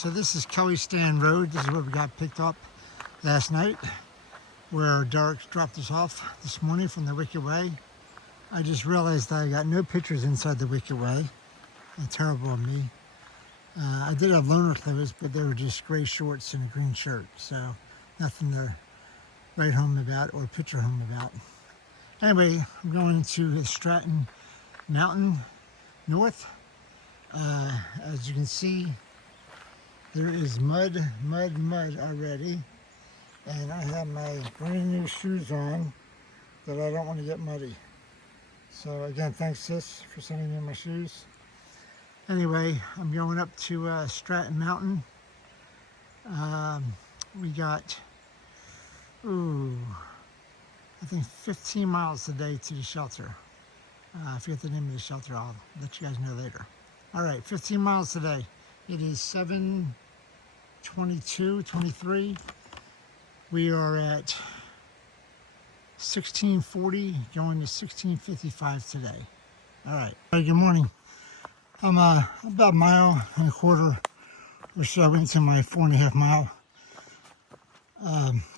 So this is Kelly Stand Road. This is where we got picked up last night, where Derek dropped us off this morning from the Wicked Way. I just realized that I got no pictures inside the Wicked Way. Terrible of me. I did have loaner clothes, but they were just gray shorts and a green shirt, so nothing to write home about or picture home about. Anyway, I'm going to Stratton Mtn north. As you can see, there is mud already, and I have my brand new shoes on that I don't want to get muddy. So again, thanks sis for sending me my shoes. Anyway, I'm going up to Stratton Mtn. We got, I think 15 miles today to the shelter. I forget the name of the shelter. I'll let you guys know later. All right, 15 miles today. It is 7:22, 23. We are at 1640, going to 1655 today. All right, good morning. I'm about a mile and a quarter or so into my 4.5 mile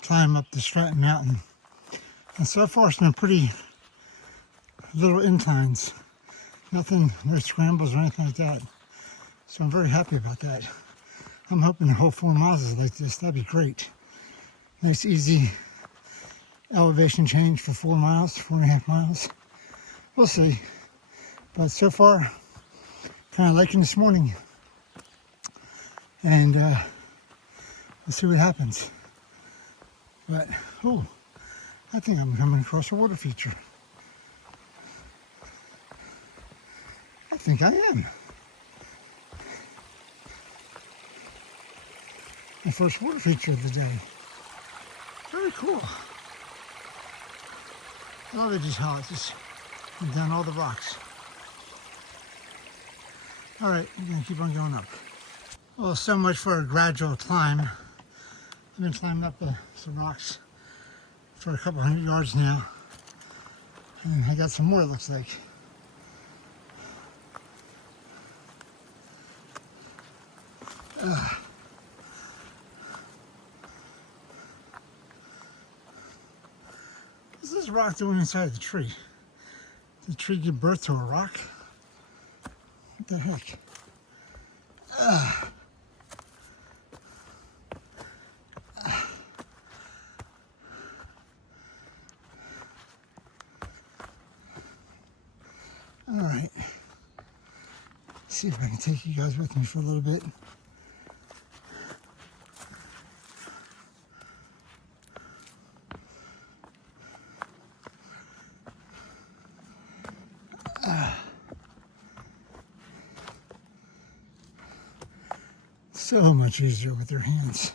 climb up the Stratton Mtn. And so far it's been pretty little inclines. Nothing, no scrambles or anything like that. So I'm very happy about that. I'm hoping the whole 4 miles is like this. That'd be great. Nice, easy elevation change for 4 miles, 4.5 miles. We'll see. But so far, kind of liking this morning. And we'll see what happens. But, I think I'm coming across a water feature. I think I am. The first water feature of the day. Very cool. I love it just how it just went down all the rocks. All right, I'm gonna keep on going up. Well, so much for a gradual climb. I've been climbing up some rocks for a couple hundred yards now. And I got some more, it looks like. What's this rock doing inside the tree? Did the tree give birth to a rock? What the heck? All right. See if I can take you guys with me for a little bit. So much easier with their hands.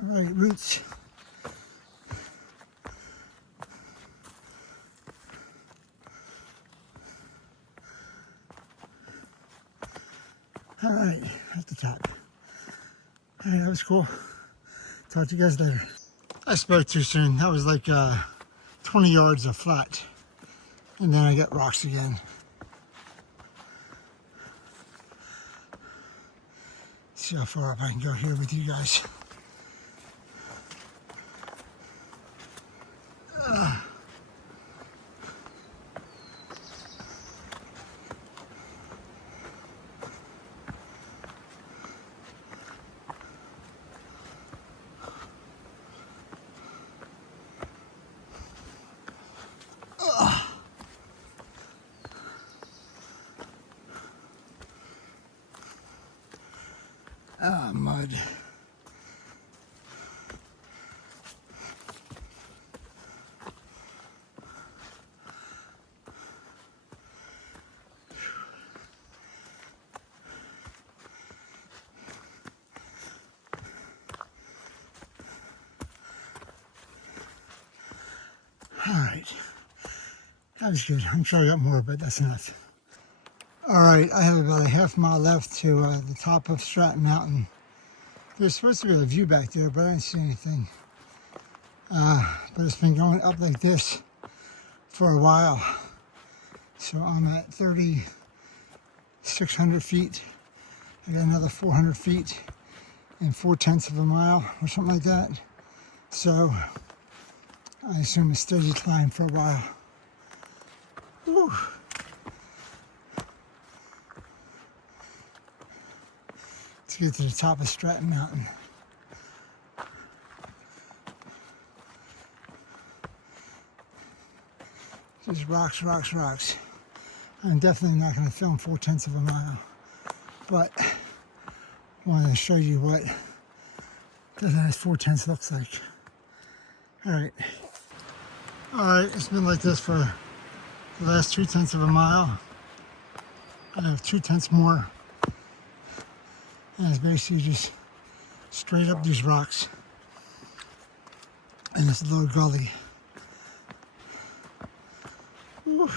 All right, roots. All right, at the top. All right, that was cool. Talk to you guys later. I spoke too soon. That was like 20 yards of flat. And then I got rocks again. See how far up I can go here with you guys. Mud. right. That was good. I'm sure I got more, but that's enough. All right, I have about a half mile left to the top of Stratton Mountain. There's supposed to be a view back there, but I didn't see anything. But it's been going up like this for a while. So I'm at 3,600 feet. I got another 400 feet in 4/10 of a mile or something like that. So I assume a steady climb for a while. Woo. Let's get to the top of Stratton Mountain. Just rocks, rocks, rocks. I'm definitely not going to film 4/10 of a mile, but I wanted to show you what that nice 4/10 looks like. All right, it's been like this for the last 2/10 of a mile. I have 2/10 more, and it's basically just straight up these rocks and this little gully. Woo.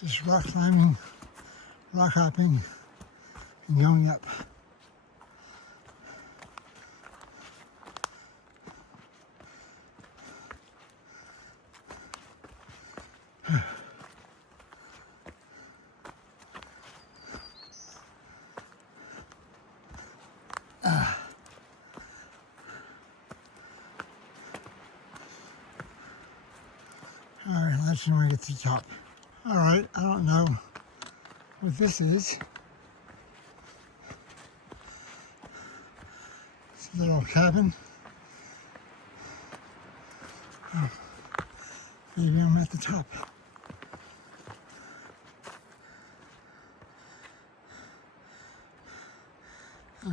Just rock climbing, rock hopping, and going up. All right, I'll let you know when I get to the top. All right, I don't know what this is. It's a little cabin. Oh, maybe I'm at the top.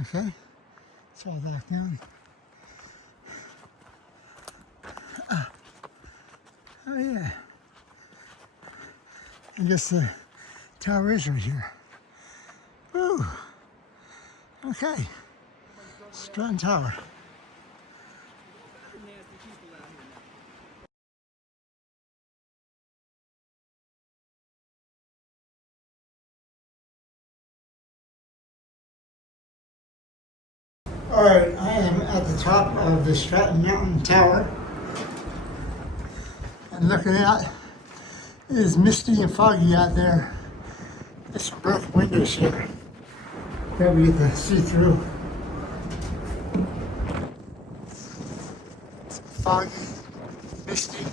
Okay, it's all locked down. Oh yeah. I guess the tower is right here. Woo! Okay. Stratton Tower. All right, I am at the top of the Stratton Mountain Tower. And looking out, it is misty and foggy out there. There's some broken windows here that we get to see through. It's foggy, misty.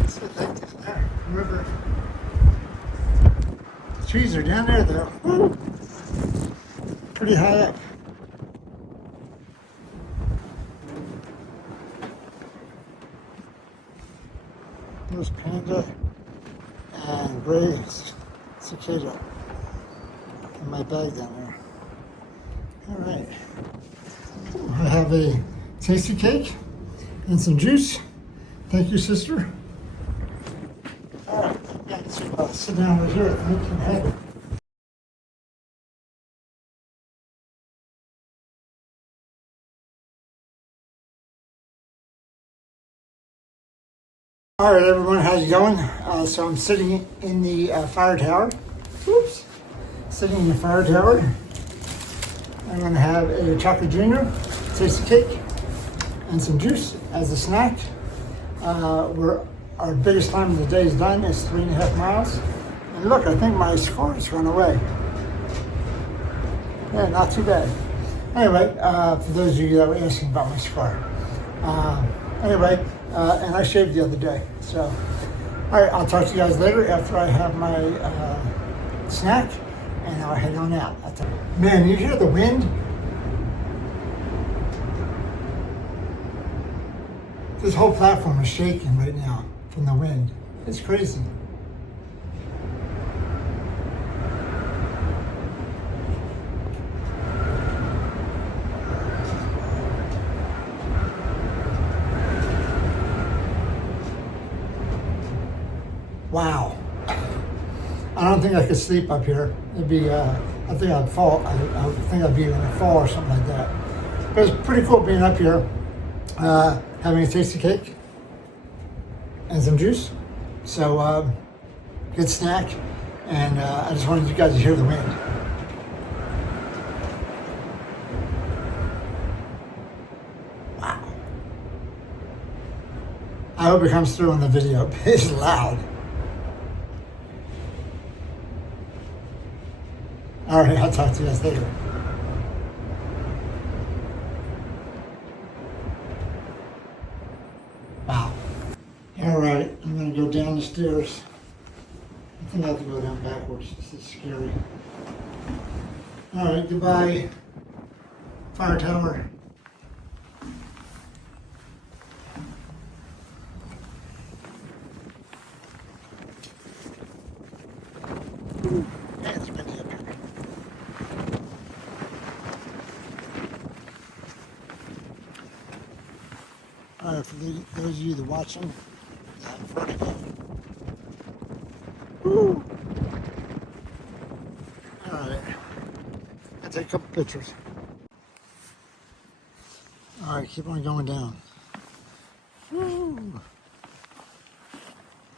It's a lake down there, river. The trees are down there though. Woo. Pretty high up. There's panda and gray cicada in my bag down there. All right. I have a tasty cake and some juice. Thank you, sister. All right, yeah, so sit down right here. I can have it. All right, everyone, how's it going? So I'm sitting in the fire tower. Oops. Sitting in the fire tower. I'm gonna have a chocolate junior, tasty cake, and some juice as a snack. Our biggest climb of the day is done. It's 3.5 miles. And look, I think my score has gone away. Yeah, not too bad. Anyway, for those of you that were asking about my score. And I shaved the other day. So, all right, I'll talk to you guys later after I have my snack, and I'll head on out. Man, you hear the wind? This whole platform is shaking right now from the wind. It's crazy. Wow. I I don't think I could sleep up here. It'd be, I think I'd fall. I would think I'd be in a fall or something like that. But it's pretty cool being up here, having a tasty cake and some juice. So, good snack. And I just wanted you guys to hear the wind. Wow. I hope it comes through in the video. It's loud. All right, I'll talk to you guys later. Wow. All right, I'm gonna go down the stairs. I think I have to go down backwards. This is scary. All right, goodbye, fire tower. Ooh, that's windy up here. All right, for those of you that are watching, that vertigo. Woo! All right, I'll take a couple pictures. All right, keep on going down. Woo!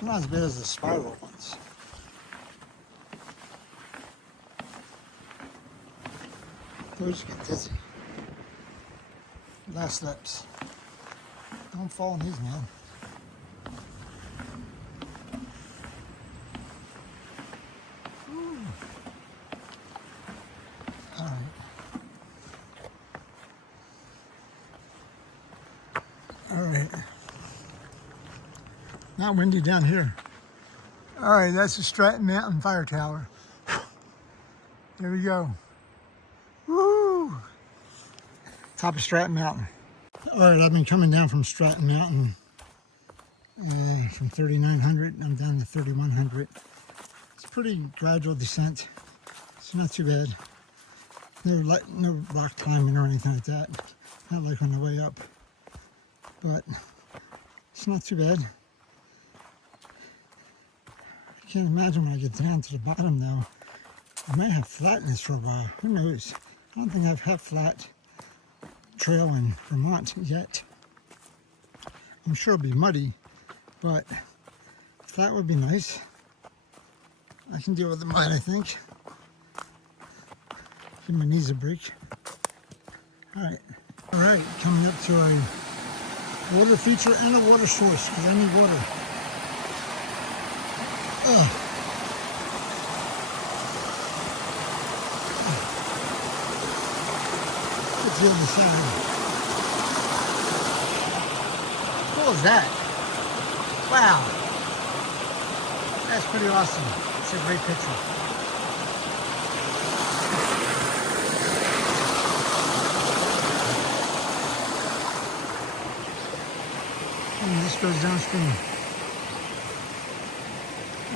Not as bad as the spiral ones. Those get dizzy. Last steps. Don't fall in these, man. Ooh. All right. All right. Not windy down here. All right, that's the Stratton Mtn fire tower. There we go. Woo! Top of Stratton Mtn. All right, I've been coming down from Stratton Mtn from 3,900. I'm down to 3,100. It's a pretty gradual descent. It's not too bad. No rock climbing or anything like that. Not like on the way up. But it's not too bad. I can't imagine when I get down to the bottom though. I might have flatness for a while. Who knows? I don't think I've had flat trail in Vermont yet. I'm sure it'll be muddy, but flat would be nice. I can deal with the mud, I think. Give my knees a break. All right, coming up to a water feature and a water source, because I need water. To the side. What was that? Wow. That's pretty awesome. It's a great picture. And this goes downstream.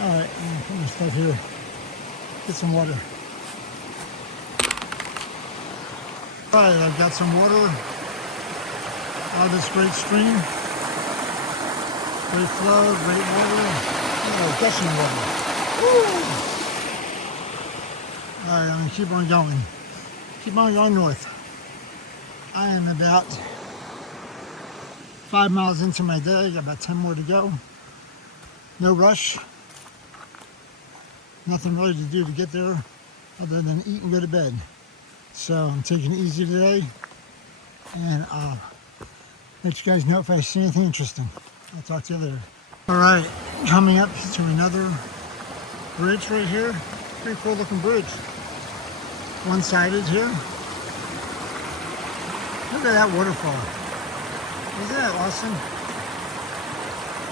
Alright, I'm gonna put my stuff here. Get some water. Alright, I've got some water out of this great stream. Great flow, great water. Oh, gushing water. Alright, I'm going to keep on going. Keep on going north. I am about 5 miles into my day. Got about 10 more to go. No rush. Nothing really to do to get there other than eat and go to bed. So I'm taking it easy today, and I'll let you guys know if I see anything interesting. I'll talk to you later. All right, coming up to another bridge right here. Pretty cool looking bridge. One-sided here. Look at that waterfall. Isn't that awesome?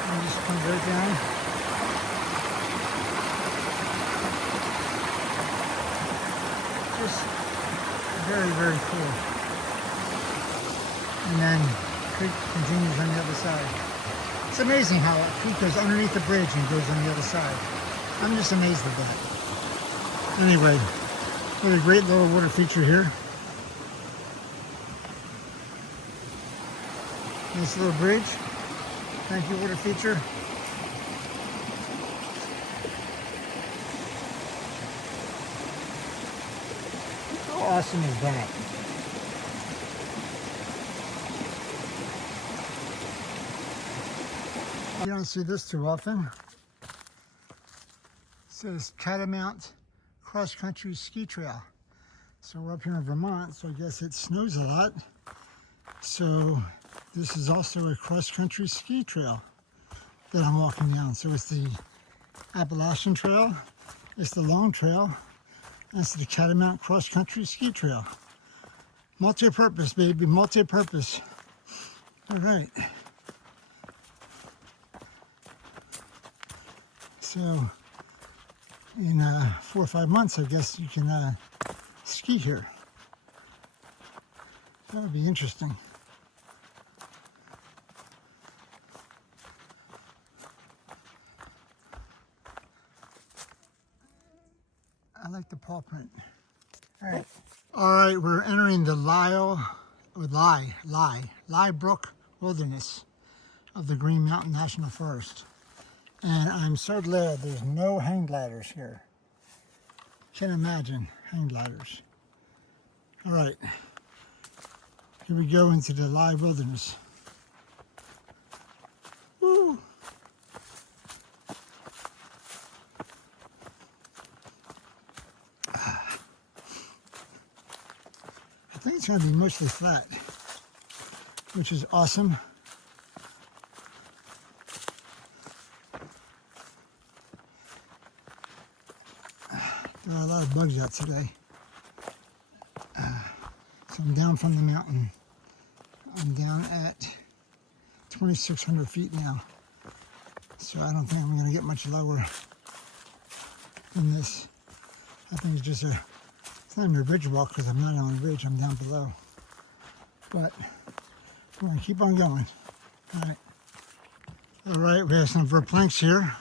I'll just come right down. Just very, very cool. And then the creek continues on the other side. It's amazing how a creek goes underneath the bridge and goes on the other side. I'm just amazed at that. Anyway, what a great little water feature here. Nice little bridge. Thank you, water feature. awesome is that? You don't see this too often. It says Katahdin cross-country ski trail. So we're up here in Vermont, so I guess it snows a lot. So this is also a cross-country ski trail that I'm walking down. So it's the Appalachian Trail, it's the Long Trail, and it's the Katahdin cross-country ski trail. Multi-purpose, baby, multi-purpose. All right. So in 4 or 5 months, I guess you can ski here. That would be interesting. I like the paw print. All right, we're entering the Lie Brook Wilderness of the Green Mountain National Forest. And I'm so glad there's no hang gliders here. Can't imagine hang gliders. All right, here we go into the Lie Wilderness. Woo! I think it's going to be mostly flat, which is awesome. There are a lot of bugs out today. So I'm down from the mountain. I'm down at 2,600 feet now. So I don't think I'm going to get much lower than this. I think it's just it's not even a ridge walk because I'm not on a ridge, I'm down below. But we're going to keep on going. All right. All right, we have some verplanks here.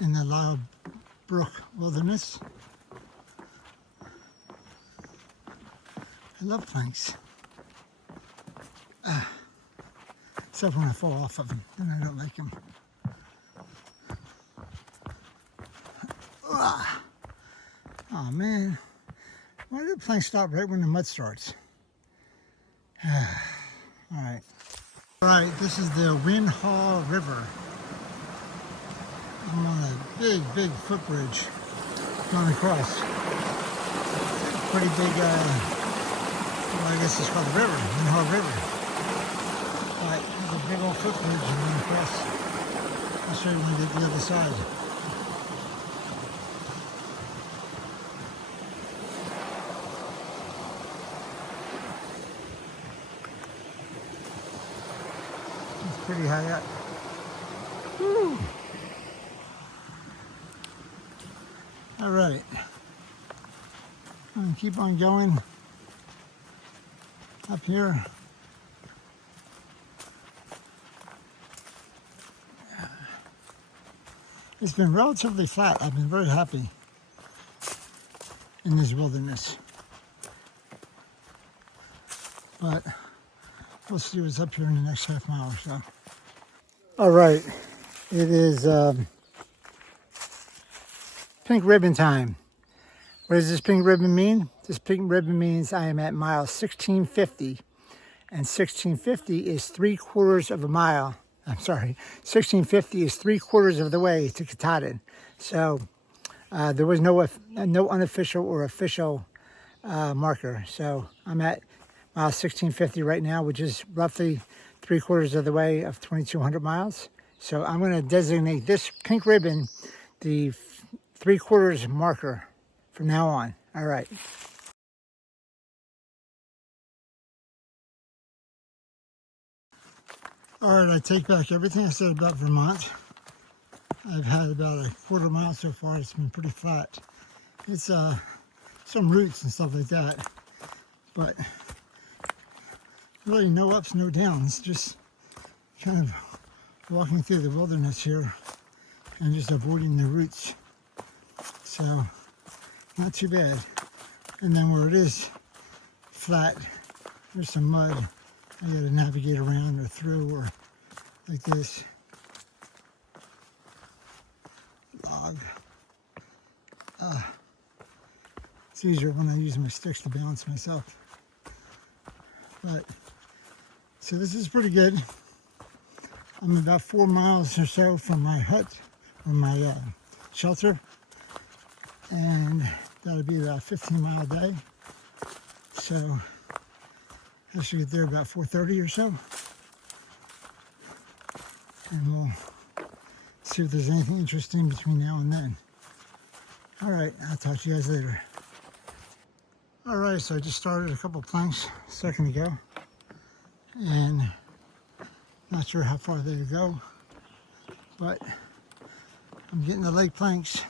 In the Lie Brook Wilderness. I love planks. Except when I fall off of them, then I don't like them. Oh man, why did the plank stop right when the mud starts? All right, this is the Winhaw River. I'm on a big footbridge going across. Pretty big, well, I guess it's called the river, Winhaw River. But there's a big old footbridge going across. I'll show you when we get to the other side. It's pretty high up. Woo! All right, I'm gonna keep on going up here. It's been relatively flat. I've been very happy in this wilderness. But we'll see what's up here in the next half mile or so. All right, it is pink ribbon time. What does this pink ribbon mean? This pink ribbon means I am at mile 1650, and 1650 is 3/4 of a mile. I'm sorry, 1650 is 3/4 of the way to Katahdin. So there was no unofficial or official marker. So I'm at mile 1650 right now, which is roughly 3/4 of the way of 2,200 miles. So I'm going to designate this pink ribbon the 3/4 marker from now on. All right. All right, I take back everything I said about Vermont. I've had about a 1/4 mile so far. It's been pretty flat. It's some roots and stuff like that, but really no ups, no downs. Just kind of walking through the wilderness here and just avoiding the roots. So not too bad. And then where it is flat, there's some mud. I got to navigate around or through or like this. Log. It's easier when I use my sticks to balance myself. But, so this is pretty good. I'm about 4 miles or so from my hut, or my shelter. And that'll be about a 15-mile day. So I should get there about 4:30 or so. And we'll see if there's anything interesting between now and then. All right, I'll talk to you guys later. All right, so I just started a couple planks a second ago, and not sure how far they go, but I'm getting the leg planks.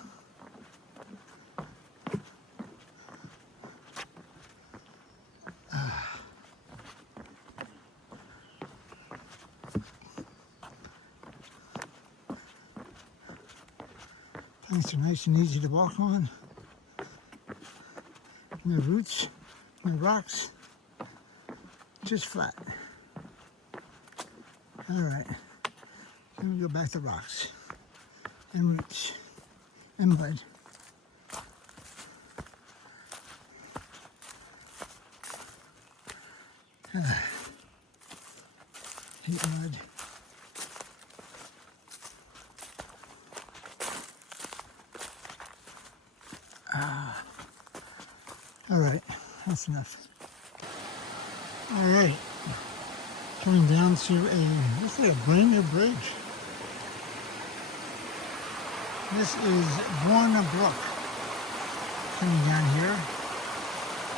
Planks are nice and easy to walk on. No roots, no rocks, just flat. All right, then we go back to rocks and roots and mud. Hate mud. All right, that's enough. All right, coming down to this is a brand new bridge. This is Bourne Brook. Coming down here,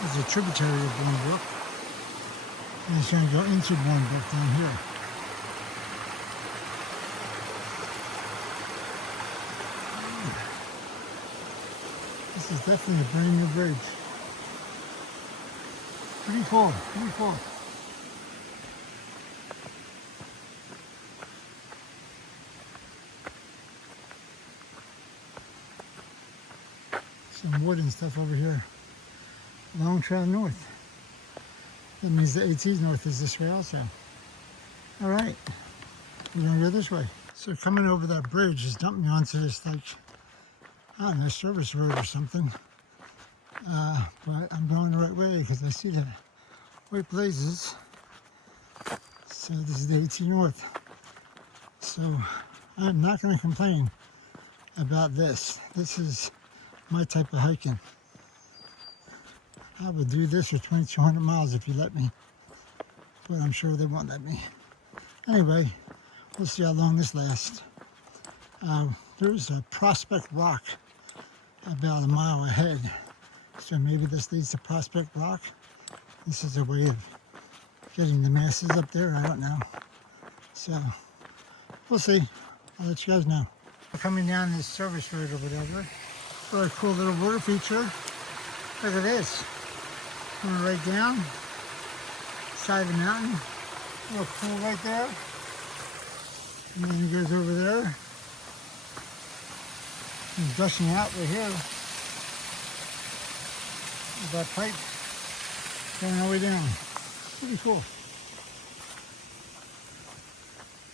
it's a tributary of Bourne Brook. And it's going to go into Bourne Brook down here. This is definitely a brand new bridge. Pretty cool, pretty cool. Some wood and stuff over here. Long trail north. That means the AT north is this way also. All right, we're gonna go this way. So coming over that bridge has dumped me onto this, like, I don't know, service road or something. But I'm going the right way because I see the white blazes. So this is the AT North. So I'm not going to complain about this. This is my type of hiking. I would do this for 2,200 miles if you let me. But I'm sure they won't let me. Anyway, we'll see how long this lasts. There's a Prospect Rock about a mile ahead. So maybe this leads to Prospect Rock. This is a way of getting the masses up there. I don't know. So we'll see. I'll let you guys know. We're coming down this service road or whatever. Really cool little water feature. Look at this. Going right down. Side of the mountain. A little pool right there. And then it goes over there. It's gushing out right here. With that pipe going all the way down. Pretty cool.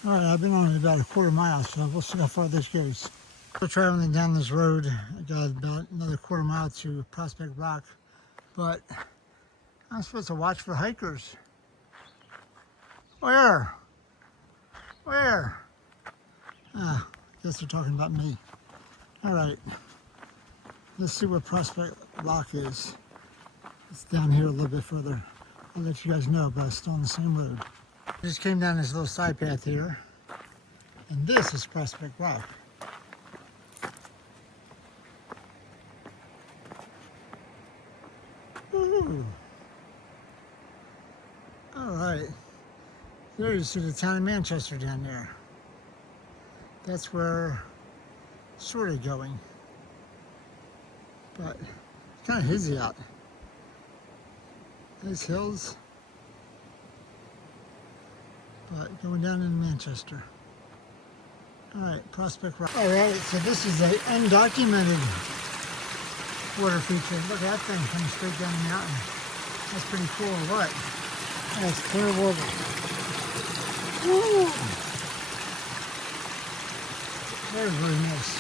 All right, I've been on it about a quarter mile, so we'll see how far this goes. We're traveling down this road. I got about another quarter mile to Prospect Rock, but I'm supposed to watch for hikers. Where? Where? Ah, I guess they're talking about me. All right, let's see what Prospect Rock is. It's down here a little bit further. I'll let you guys know, but it's still on the same road. I just came down this little side path here, and this is Prospect Rock. Ooh. All right, there you see the town of Manchester down there. That's where sort of going, but it's kind of hazy out. Nice hills, but going down in Manchester. All right, Prospect Rock. All right, so this is a undocumented water feature. Look at that thing coming straight down the mountain. That's pretty cool. What? That's clear water. Woo! Very, very nice.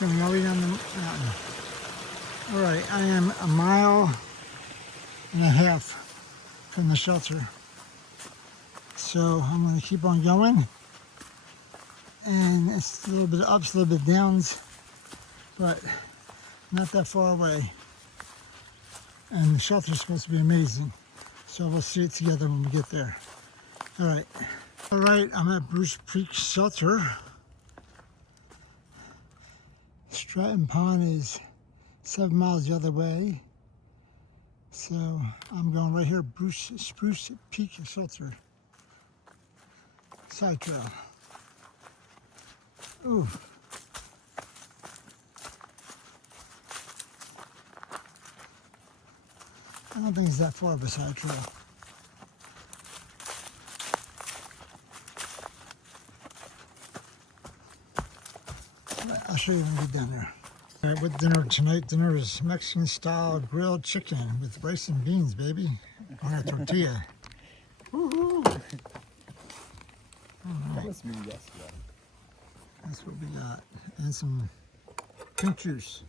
Coming all the way down the mountain. All right, I am 1.5 miles from the shelter. So I'm going to keep on going. And it's a little bit ups, a little bit downs, but not that far away. And the shelter's supposed to be amazing. So we'll see it together when we get there. All right. All right, I'm at Spruce Peak shelter. Stratton Mtn is 7 miles the other way. So I'm going right here, Spruce Peak shelter. Side trail. Ooh. I don't think it's that far of a side trail. I'll show you when we get down there. All right, with dinner tonight, dinner is Mexican style grilled chicken with rice and beans, baby, on a tortilla. Woohoo! All right. That's what we got. And some pink juice.